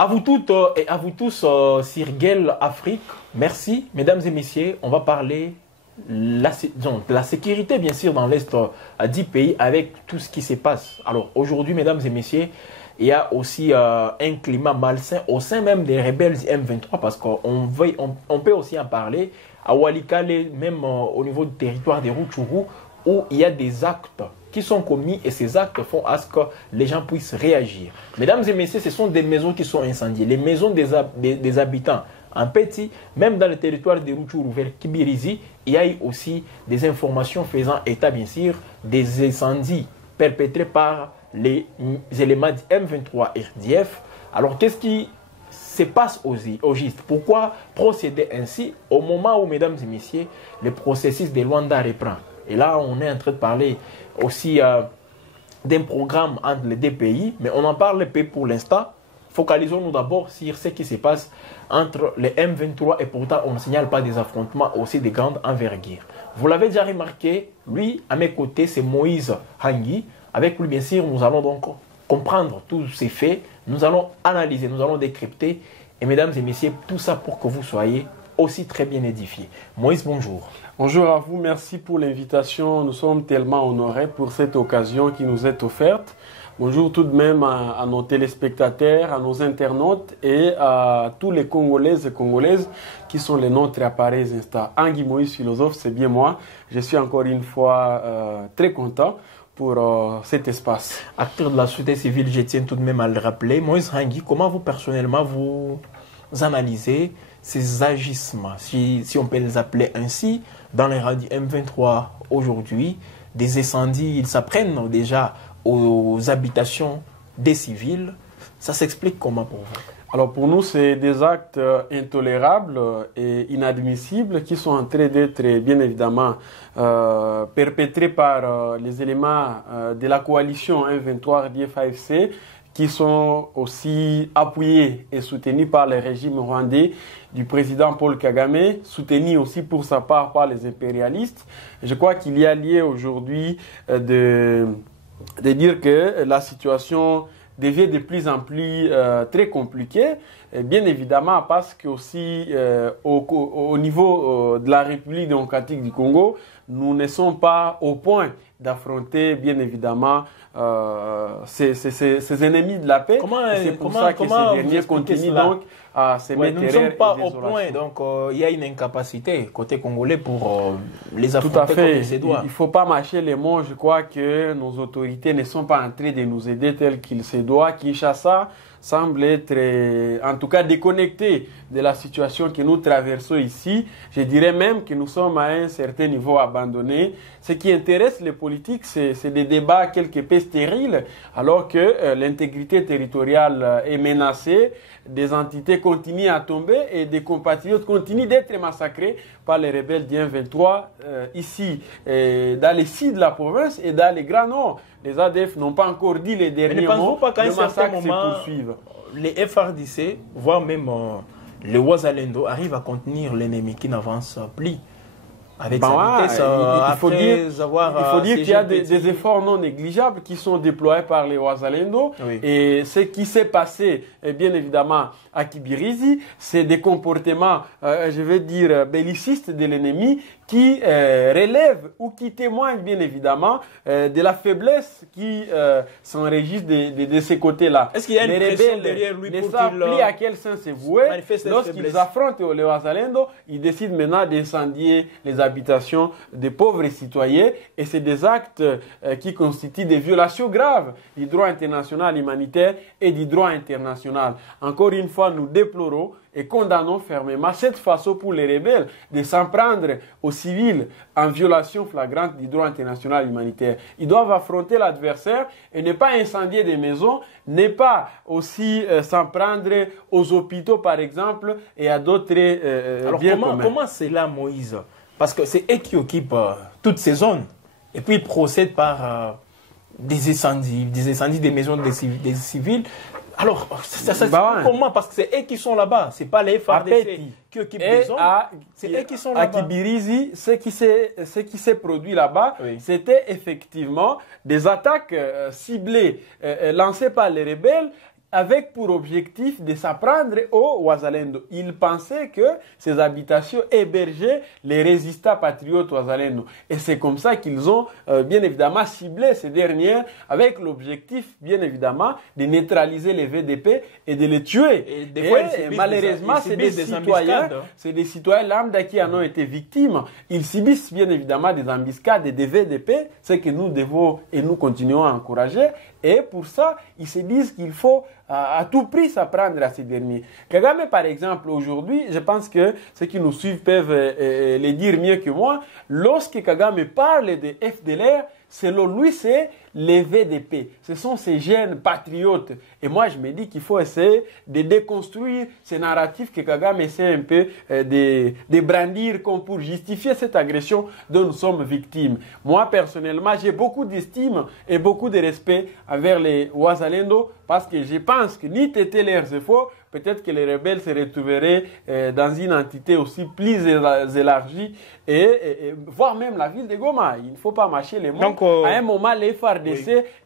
À vous toutes et à vous tous, Sirgel Afrique, merci. Mesdames et messieurs, on va parler de la sécurité, bien sûr, dans l'Est du pays avec tout ce qui se passe. Alors, aujourd'hui, mesdames et messieurs, il y a aussi un climat malsain au sein même des rebelles M23 parce qu'on peut aussi en parler à Walikale, même au niveau du territoire des Rutshuru, où il y a des actes qui sont commis et ces actes font à ce que les gens puissent réagir. Mesdames et messieurs, ce sont des maisons qui sont incendiées, les maisons des habitants. En petit, même dans le territoire de Rutshuru vers Kibirizi, il y a eu aussi des informations faisant état, bien sûr, des incendies perpétrés par les éléments du M23 RDF. Alors, qu'est-ce qui se passe au juste? Pourquoi procéder ainsi au moment où, mesdames et messieurs, le processus de Luanda reprend? Et là, on est en train de parler aussi d'un programme entre les deux pays, mais on en parle peu pour l'instant. Focalisons-nous d'abord sur ce qui se passe entre les M23 et pourtant on ne signale pas des affrontements aussi de grande envergure. Vous l'avez déjà remarqué, lui, à mes côtés, c'est Moïse Hangui. Avec lui, bien sûr, nous allons donc comprendre tous ces faits, nous allons analyser, nous allons décrypter. Et mesdames et messieurs, tout ça pour que vous soyez aussi très bien édifiés. Moïse, bonjour. Bonjour à vous, merci pour l'invitation. Nous sommes tellement honorés pour cette occasion qui nous est offerte. Bonjour tout de même à nos téléspectateurs, à nos internautes et à tous les Congolaises et Congolaises qui sont les nôtres à pareils instants. Hangui Moïse, philosophe, c'est bien moi. Je suis encore une fois très content pour cet espace. Acteur de la société civile, je tiens tout de même à le rappeler. Moïse Hangui, comment vous personnellement vous analysez ces agissements, si on peut les appeler ainsi, dans les rangs du M23 aujourd'hui? Des incendies, ils s'apprennent déjà aux habitations des civils. Ça s'explique comment pour vous? Alors pour nous, c'est des actes intolérables et inadmissibles qui sont en train d'être bien évidemment perpétrés par les éléments de la coalition M23 RDF-AFC qui sont aussi appuyés et soutenus par le régime rwandais du président Paul Kagame, soutenu aussi pour sa part par les impérialistes. Je crois qu'il y a lieu aujourd'hui de dire que la situation devient de plus en plus très compliquée, et bien évidemment parce que aussi au niveau de la République démocratique du Congo, nous ne sommes pas au point d'affronter bien évidemment ces ennemis de la paix. C'est pour ça que ces derniers continuent donc à se mettre nous ne sommes pas au point, donc il y a une incapacité côté congolais pour les affronter. Tout à fait. Comme il se doit. Il ne faut pas mâcher les mots. Je crois que nos autorités ne sont pas en train de nous aider tel qu'il se doit. Kinshasa semble être en tout cas déconnecté de la situation que nous traversons ici. Je dirais même que nous sommes à un certain niveau abandonnés. Ce qui intéresse les politiques, c'est des débats quelque peu stériles, alors que l'intégrité territoriale est menacée, des entités continuent à tomber et des compatriotes continuent d'être massacrés par les rebelles du M23 ici, dans les sites de la province et dans les grands nord. Les ADF n'ont pas encore dit les derniers mots. Pas qu'à le massacre se poursuit. Les FRDC, voire même les Wazalendo, arrivent à contenir l'ennemi qui n'avance plus. Avec sa vitesse, il faut dire qu'il y a des efforts non négligeables qui sont déployés par les Wazalendo. Oui. Et ce qui s'est passé, bien évidemment, à Kibirizi, c'est des comportements, je vais dire, bellicistes de l'ennemi qui relèvent ou qui témoignent, bien évidemment, de la faiblesse qui s'enregistre de ces côtés-là. Est-ce qu'il y a une pression derrière lui ne savent plus à quel sens se vouer. Lorsqu'ils affrontent les Wazalendo, ils décident maintenant d'incendier les habitations des pauvres citoyens et c'est des actes qui constituent des violations graves du droit international humanitaire et du droit international. Encore une fois, nous déplorons et condamnons fermement cette façon pour les rebelles de s'en prendre aux civils en violation flagrante du droit international humanitaire. Ils doivent affronter l'adversaire et ne pas incendier des maisons, ne pas aussi s'en prendre aux hôpitaux par exemple et à d'autres biens communs. Comment c'est là Moïse? Parce que c'est eux qui occupent toutes ces zones et puis ils procèdent par des incendies des maisons des civils. Alors, comment? Parce que c'est eux qui sont là-bas, c'est pas les FARDC qui occupent des zones, c'est eux qui sont là-bas. À Kibirizi, ce qui s'est produit là-bas, c'était effectivement des attaques ciblées lancées par les rebelles avec pour objectif de s'apprendre aux Wazalendo. Ils pensaient que ces habitations hébergeaient les résistants patriotes Wazalendo. Et c'est comme ça qu'ils ont bien évidemment ciblé ces dernières avec l'objectif bien évidemment de neutraliser les VDP et de les tuer. Et malheureusement, c'est des citoyens lambda qui en ont été victimes. Ils subissent bien évidemment des embuscades et des VDP, ce que nous devons et nous continuons à encourager. Et pour ça, ils se disent qu'il faut à tout prix s'apprendre à ces derniers. Kagame, par exemple, aujourd'hui, je pense que ceux qui nous suivent peuvent le dire mieux que moi, lorsque Kagame parle de FDLR, selon lui, c'est les VDP. Ce sont ces jeunes patriotes. Et moi, je me dis qu'il faut essayer de déconstruire ces narratifs que Kagame essaie un peu de brandir comme pour justifier cette agression dont nous sommes victimes. Moi, personnellement, j'ai beaucoup d'estime et beaucoup de respect envers les Wazalendo parce que je pense que ni Tété faux, peut-être que les rebelles se retrouveraient dans une entité aussi plus élargie et voire même la ville de Goma. Il ne faut pas mâcher les mots. Donc, à un moment, les FARDC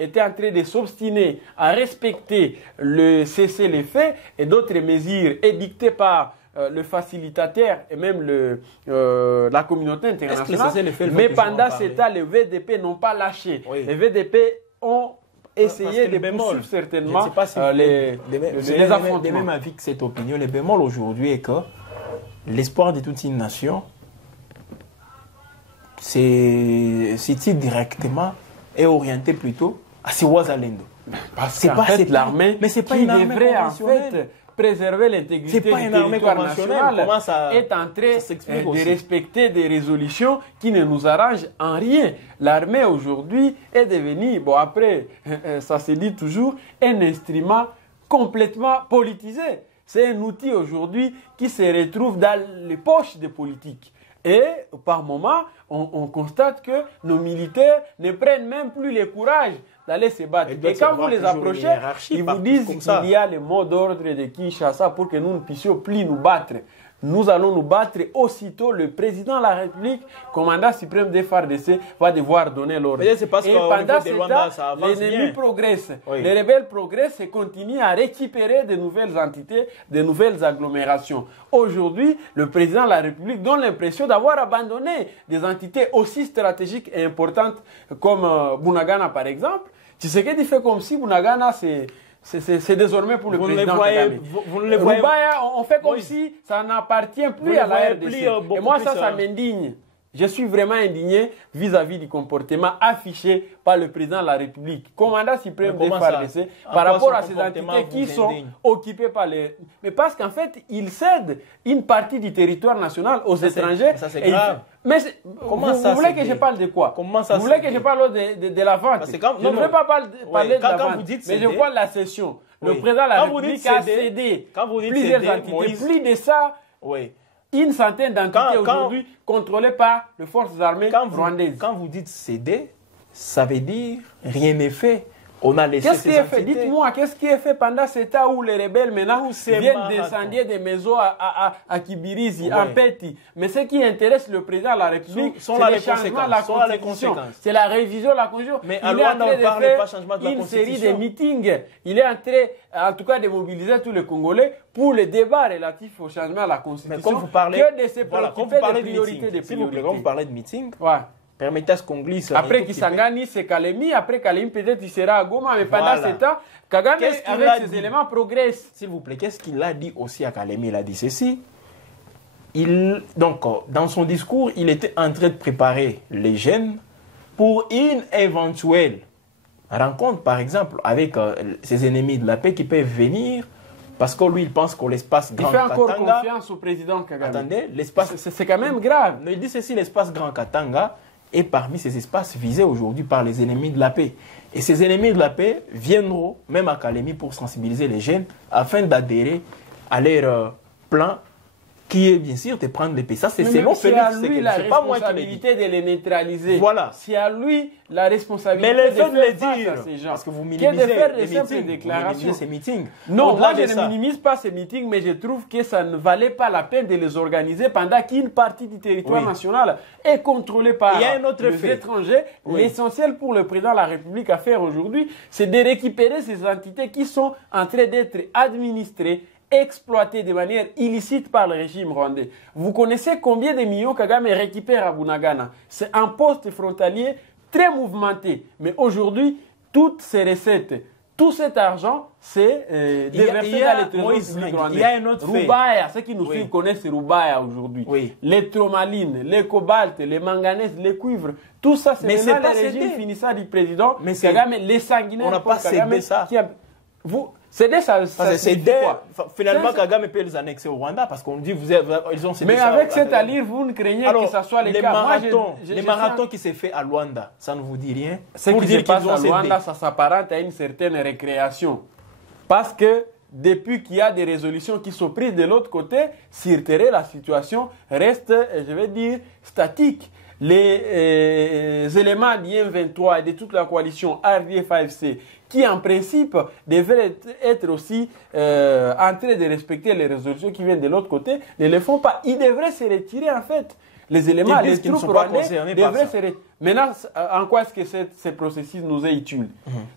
étaient en train de s'obstiner à respecter le cessez-le-feu et d'autres mesures édictées par le facilitateur et même la communauté internationale. Mais pendant ce temps, les VDP n'ont pas lâché. Oui. Les VDP ont essayé de poursuivre certainement je ne sais pas si les affrontements. De même avec cette opinion, le bémol aujourd'hui est que l'espoir de toute une nation c'est directement et orienté plutôt à ces Wazalendo. C'est pas cette l'armée qui devrait en fait préserver l'intégrité du territoire national est en train de respecter des résolutions qui ne nous arrangent en rien. L'armée aujourd'hui est devenue, bon après, ça se dit toujours, un instrument complètement politisé. C'est un outil aujourd'hui qui se retrouve dans les poches des politiques. Et par moments, on constate que nos militaires ne prennent même plus le courage d'aller se battre. Et quand vous les approchez, ils vous disent qu'il y a le mot d'ordre de Kinshasa pour que nous ne puissions plus nous battre. Nous allons nous battre aussitôt. Le président de la République, commandant suprême des FARDC, va devoir donner l'ordre. Et pendant ce temps, l'ennemi progresse. Oui. Les rebelles progressent et continuent à récupérer de nouvelles entités, de nouvelles agglomérations. Aujourd'hui, le président de la République donne l'impression d'avoir abandonné des entités aussi stratégiques et importantes comme Bunagana, par exemple. Tshisekedi fait comme si Bunagana, c'est désormais pour le président Kagame. Vous ne le voyez pas. On fait comme si ça n'appartient plus à la RDC. Et moi, ça m'indigne. Je suis vraiment indigné vis-à-vis du comportement affiché par le président de la République, commandant suprême des FARDC, par rapport à ces entités qui sont occupées par les... Mais parce qu'en fait, il cède une partie du territoire national aux étrangers. Ça, c'est grave. Mais vous voulez que je parle de quoi? Vous voulez que je parle de la vente? Je ne veux pas parler de la vente, mais je parle de la cession. Le président de la République a cédé plusieurs entités. Plus de ça... Une centaine d'entités aujourd'hui contrôlées par les forces armées rwandaises. Quand vous dites céder, ça veut dire rien n'est fait. On a laissé qu'est-ce qui est fait? Dites-moi, qu'est-ce qui est fait pendant ce temps où les rebelles maintenant viennent descendre des maisons à Kibirizi, à Peti? Mais ce qui intéresse le président de la République, c'est le changement de la Constitution. C'est la révision de la Constitution. Mais il est en train de faire une série de meetings. Il est en train, en tout cas, de mobiliser tous les Congolais pour le débat relatif au changement de la Constitution. Mais comme vous parlez, que de se préoccuper des priorités des priorités. Quand vous parlez de meeting, ouais. Permettez à ce qu'on glisse. Après Kisangani, c'est Kalemi. Après Kalemi, peut-être il sera à Goma. Mais pendant ce temps, Kagame, avec ses éléments, progresse. S'il vous plaît, qu'est-ce qu'il a dit aussi à Kalemi? Il a dit ceci. Donc, dans son discours, il était en train de préparer les jeunes pour une éventuelle rencontre, par exemple, avec ses ennemis de la paix qui peuvent venir. Parce que lui, il pense que l'espace Grand Katanga... Il fait encore confiance au président Kagame. Attendez, l'espace... C'est quand même grave. Il dit ceci, l'espace Grand Katanga est parmi ces espaces visés aujourd'hui par les ennemis de la paix. Et ces ennemis de la paix viendront, même à Kalemi, pour sensibiliser les jeunes, afin d'adhérer à leur plan qui est bien sûr de prendre les pays. Ça, c'est selon Félix. C'est à lui la responsabilité de les neutraliser. Voilà. C'est à lui la responsabilité mais le fait de le faire dire, face à ces gens. parce que vous minimisez de faire des les simples meetings, déclarations. ces meetings. Non, moi je ne minimise pas ces meetings, mais je trouve que ça ne valait pas la peine de les organiser pendant qu'une partie du territoire national est contrôlée par les étrangers. L'essentiel pour le président de la République à faire aujourd'hui, c'est de récupérer ces entités qui sont en train d'être administrées, exploité de manière illicite par le régime rwandais. Vous connaissez combien de millions Kagame récupère à Bunagana? C'est un poste frontalier très mouvementé. Mais aujourd'hui, toutes ces recettes, tout cet argent, c'est déversé dans les trésors publics rwandais. Il y a un autre fait. Rubaya, ceux qui nous suivent connaissent Rubaya aujourd'hui. Les tromalines, les cobaltes, les manganèses, les cuivres, tout ça, c'est maintenant le régime finissant du président Kagame, les sanguinaires. On n'a pas cédé ça. Céder, ça c'est quoi? Finalement, Kagame peut les annexer au Rwanda parce qu'on dit ils ont cédé. Mais avec cette allure, vous ne craignez que ça soit le cas. Les marathons qui s'est fait à Luanda, ça ne vous dit rien? Ce qui se passe à Luanda, ça s'apparente à une certaine récréation. Parce que depuis qu'il y a des résolutions qui sont prises de l'autre côté, sur terrain, la situation reste, je vais dire, statique. Les éléments d'IM23 et de toute la coalition RDF-AFC qui en principe devraient être aussi en train de respecter les résolutions qui viennent de l'autre côté, ne le font pas. Ils devraient se retirer en fait. Les éléments, les troupes rwandais devraient se retirer. Maintenant, en quoi est-ce que ce processus nous est utile?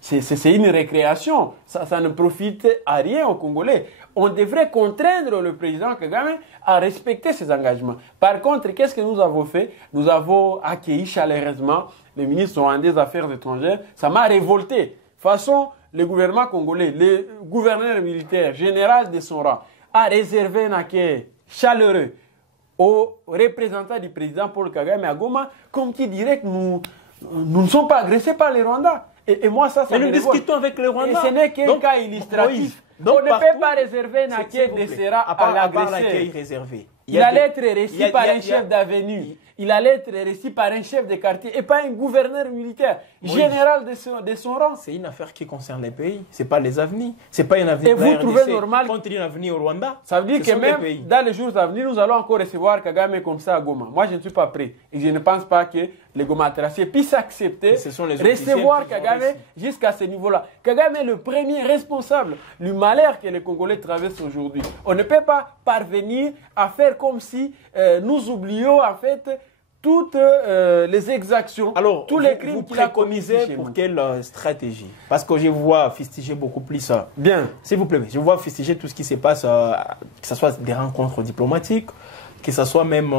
C'est une récréation. Ça ne profite à rien aux Congolais. On devrait contraindre le président Kagame à respecter ses engagements. Par contre, qu'est-ce que nous avons fait? Nous avons accueilli chaleureusement le ministre rwandais des Affaires étrangères. Ça m'a révolté. De toute façon, le gouvernement congolais, le gouverneur militaire général de son rang, a réservé un accueil chaleureux aux représentants du président Paul Kagame à Goma, comme qui dirait que nous ne sommes pas agressés par les Rwandais. Et moi, ça mais nous discutons avec les Rwandais. Et ce n'est qu'un cas illustratif. Donc, on ne peut pas réserver un accueil de Serra à l'agresseur. Il allait être reçu par un chef d'avenue. Il allait être reçu par un chef de quartier et pas un gouverneur militaire, général de son rang. C'est une affaire qui concerne les pays. Ce n'est pas les avenirs. Ce n'est pas une avenir. Et vous trouvez normal contre une avenir au Rwanda? Ça veut dire que même dans les jours à venir, nous allons encore recevoir Kagame comme ça à Goma. Moi, je ne suis pas prêt. Et je ne pense pas que les Goma-Traciers puissent accepter recevoir Kagame jusqu'à ce niveau-là. Kagame est le premier responsable du malheur que les Congolais traversent aujourd'hui. On ne peut pas parvenir à faire comme si nous oublions en fait toutes les exactions, alors, tous les crimes qu'il a commis. Pour quelle stratégie? Parce que je vois fustiger beaucoup plus. Bien. S'il vous plaît, je vois fustiger tout ce qui se passe, que ce soit des rencontres diplomatiques, que ce soit même...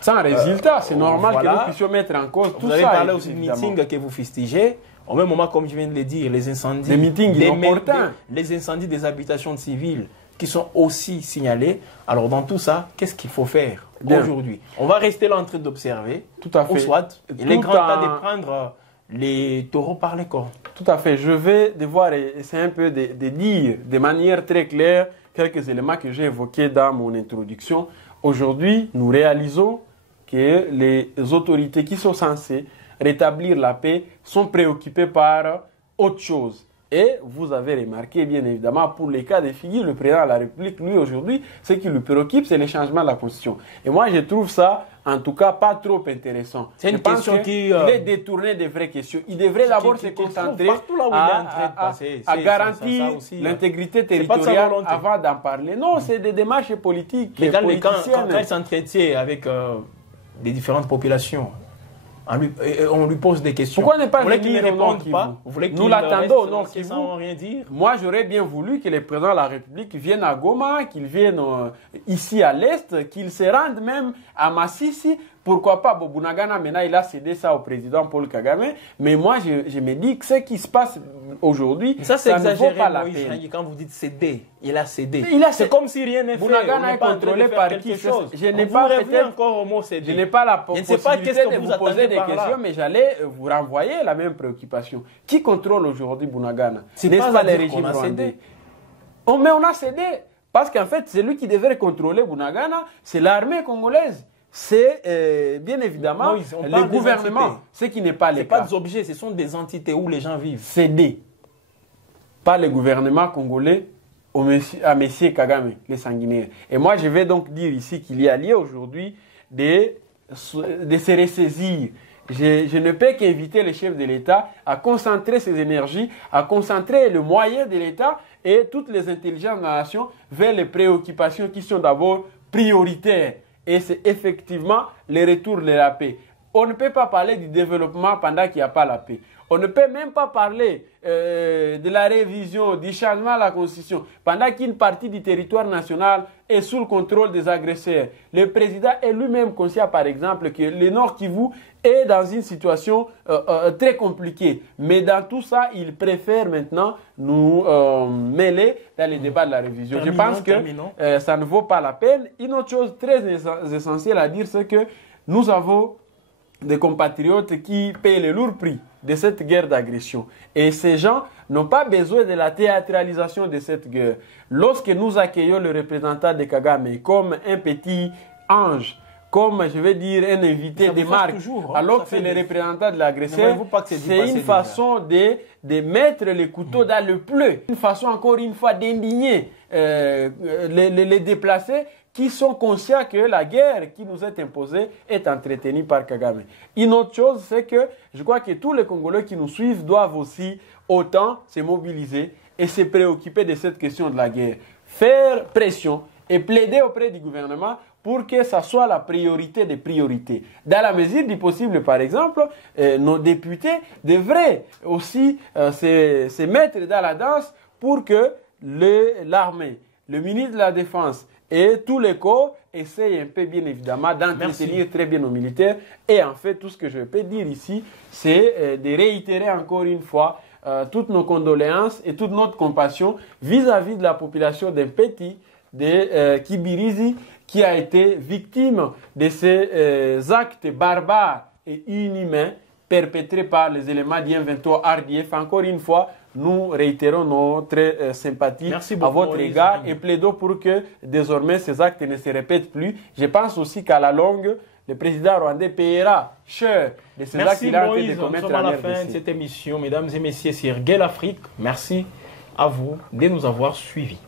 sans résultat, c'est normal que nous puissions mettre en cause tout ça. Vous avez parlé aussi de meetings que vous fustigez. Au même moment, comme je viens de le dire, les incendies... Des meetings inopportuns. Les incendies des habitations civiles qui sont aussi signalés. Alors, dans tout ça, qu'est-ce qu'il faut faire aujourd'hui? On va rester là en train d'observer. Tout à fait. Ou soit, il est grand temps de prendre les taureaux par les cornes. Tout à fait. Je vais devoir essayer un peu de dire de manière très claire quelques éléments que j'ai évoqués dans mon introduction. Aujourd'hui, nous réalisons que les autorités qui sont censées rétablir la paix sont préoccupées par autre chose. Et vous avez remarqué, bien évidemment, pour les cas de figure, le président de la République, lui, aujourd'hui, ce qui lui préoccupe, c'est le changement de la Constitution. Et moi, je trouve ça, en tout cas, pas trop intéressant. C'est une question qui... Il est détourné des vraies questions. Il devrait d'abord se concentrer à garantir l'intégrité territoriale avant d'en parler. Non, c'est des démarches politiques. Mais quand il s'entretient avec des différentes populations, on lui pose des questions. Pourquoi ne pas venir répondre pas? Nous l'attendons au Nord Kivu. Sans rien dire. Moi, j'aurais bien voulu que le président de la République vienne à Goma, qu'il vienne ici à l'Est, qu'il se rende même à Massissi. Pourquoi pas? Bunagana, maintenant, il a cédé ça au président Paul Kagame. Mais moi, je me dis que ce qui se passe aujourd'hui, ça ne vaut pas la peine. Quand vous dites céder, il a cédé. C'est comme si rien n'est fait. Bunagana est contrôlé par qui? Je n'ai pas encore au mot céder. Je n'ai pas la possibilité de vous poser des questions, mais j'allais vous renvoyer la même préoccupation. Qui contrôle aujourd'hui Bunagana? N'est-ce pas le régime rwandais? Mais on a cédé. Parce qu'en fait, celui qui devrait contrôler Bunagana, c'est l'armée congolaise. C'est bien évidemment le gouvernement, ce qui n'est pas le cas. Ce pas des objets, ce sont des entités où les gens vivent. Cédé par le gouvernement congolais à Messier Kagame, les sanguinaires. Et moi, je vais donc dire ici qu'il y a lieu aujourd'hui de se ressaisir. Je ne peux qu'inviter les chefs de l'État à concentrer ses énergies, à concentrer le moyen de l'État et toutes les intelligences de la nation vers les préoccupations qui sont d'abord prioritaires. Et c'est effectivement le retour de la paix. On ne peut pas parler du développement pendant qu'il n'y a pas la paix. On ne peut même pas parler de la révision, du changement de la Constitution pendant qu'une partie du territoire national est sous le contrôle des agresseurs. Le président est lui-même conscient, par exemple, que le Nord Kivu est dans une situation très compliquée. Mais dans tout ça, il préfère maintenant nous mêler dans les débats de la révision. Je pense que ça ne vaut pas la peine. Une autre chose très essentielle à dire, c'est que nous avons des compatriotes qui payent le lourd prix de cette guerre d'agression. Et ces gens n'ont pas besoin de la théâtralisation de cette guerre. Lorsque nous accueillons le représentant de Kagame comme un petit ange, comme je vais dire un invité de marque, alors que c'est le représentant de l'agresseur, c'est une façon de mettre les couteaux dans le pleu, une façon encore une fois d'indigner les déplacés qui sont conscients que la guerre qui nous est imposée est entretenue par Kagame. Une autre chose, c'est que je crois que tous les Congolais qui nous suivent doivent aussi autant se mobiliser et se préoccuper de cette question de la guerre. Faire pression et plaider auprès du gouvernement pour que ça soit la priorité des priorités. Dans la mesure du possible, par exemple, nos députés devraient aussi se mettre dans la danse pour que l'armée, le ministre de la Défense et tous les corps essayent un peu, bien évidemment, d'entretenir très bien nos militaires. Et en fait, tout ce que je peux dire ici, c'est de réitérer encore une fois toutes nos condoléances et toute notre compassion vis-à-vis de la population d'un petit de Kibirizi qui a été victime de ces actes barbares et inhumains perpétrés par les éléments du M23 RDF. Encore une fois, nous réitérons notre sympathie à votre égard et plaidons pour que désormais ces actes ne se répètent plus. Je pense aussi qu'à la longue, le président rwandais payera cher de ces actes qu'il a été de commettre en RDC. Nous sommes à la fin de cette émission. Mesdames et messieurs, c'est Serguel Afrique. Merci à vous de nous avoir suivis.